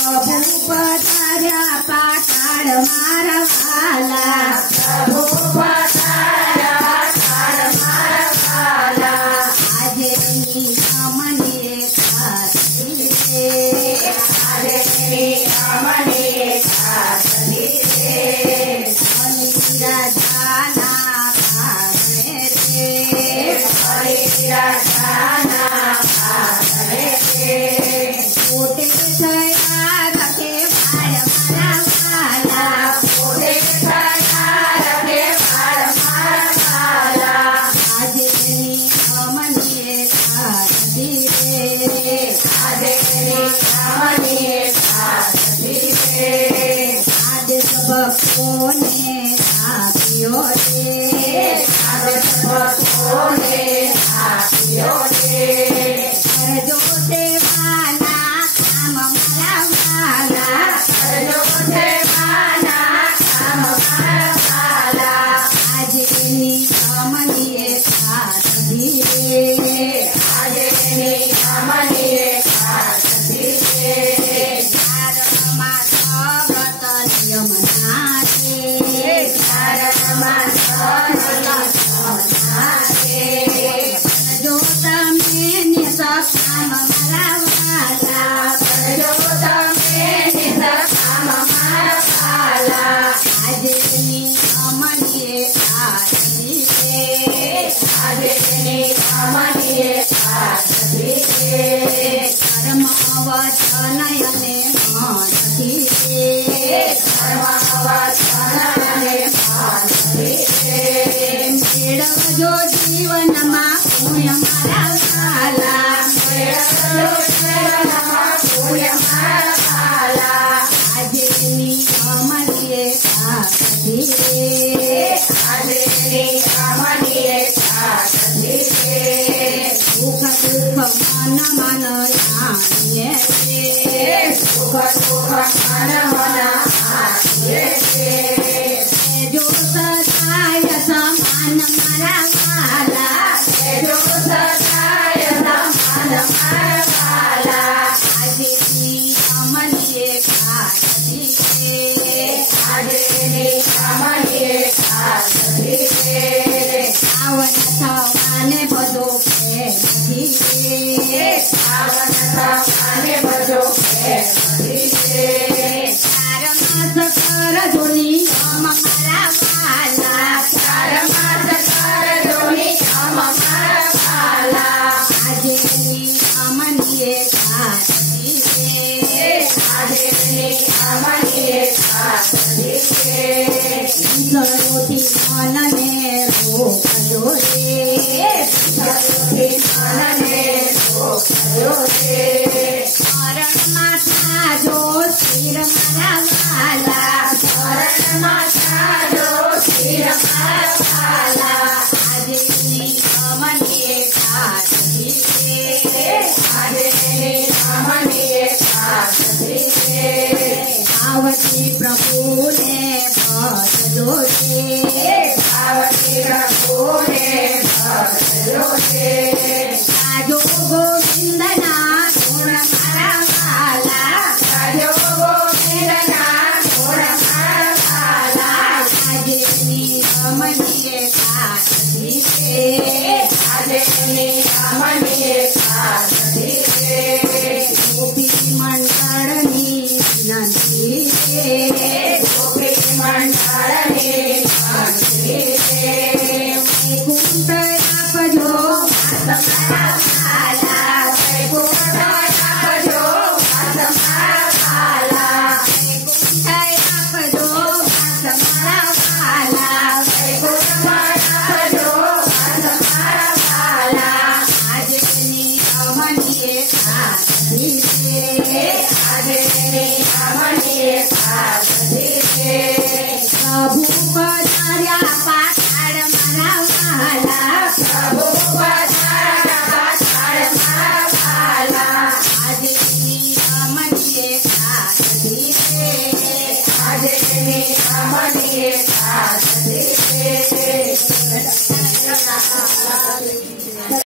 प्रभु पधार्या पाताळ मारवाला, प्रभु पधार्या पाताळ मारवाला, आजे नियमनी एकादशी रे, आजे नियमनी एकादशी रे, बलिराजाना भावे रे, बलिराजाना भावे रे, पोटे थया रखे भार मारवाला, पोटे थया रखे भार मारवाला, आजे नियमनी एकादशी रे, आजे नियमनी एकादशी रे, आजे सबकोने आपियो रे, आजे सबकोने आपियो रे, करजो सेवाना काम मारवाला, करजो सेवाना काम मारवाला, आजे नियमनी एकादशी रे, आजे नियमनी एकादशी रे, चारमास व्रत नियमना रे, चारमास व्रत नियमना रे, करजो तमे निसकाम मारवाला, करजो तमे निसकाम मारवाला, आजे नियमनी एकादशी रे, आजे नियमनी एकादशी रे, कर्म वचन यने मनसी रे, कर्म वचन यने मनसी रे, मेळवजो जीवनमा पुण्य मारवाला, मेळवजो जीवनमा पुण्य मारवाला, आजे नियमनी एकादशी रे, आजे नियमनी एकादशी रे, सुख दुःख मन मन आनिये रे, सुख दुःख मन मन आनिये रे, तेजो सदाय समान मारवाला, तेजो सदाय समान मारवाला, आजे नियमनी एकादशी रे, आजे नियमनी एकादशी रे, सावन सवाने भजो प्रेमधी रे, सावन सवाने भजो प्रेमधी रे, चारमास करजो नियम मारवाला, चारमास करजो नियम मारवाला, आजे नियमनी एकादशी रे, आजे नियमनी एकादशी रे, सरोठी मनने रोकजो रे, सरोठी मनने रोकजो रे, शरण माथा जो सिर मारवाला, शरण माथा जो सिर मारवाला, आजे नियमनी एकादशी रे, आजे नियमनी एकादशी रे, पार्वती प्रभुने भजो रे, पार्वती प्रभुने भजो रे, राजो गोविंदना गुण मारवाला, राजो गोविंदना गुण मारवाला, आजे नियमनी एकादशी रे, आजे नियमनी एकादशी रे, गोपी मंडळनी विनंती रे, गोपी मंडळनी આજે ની આમની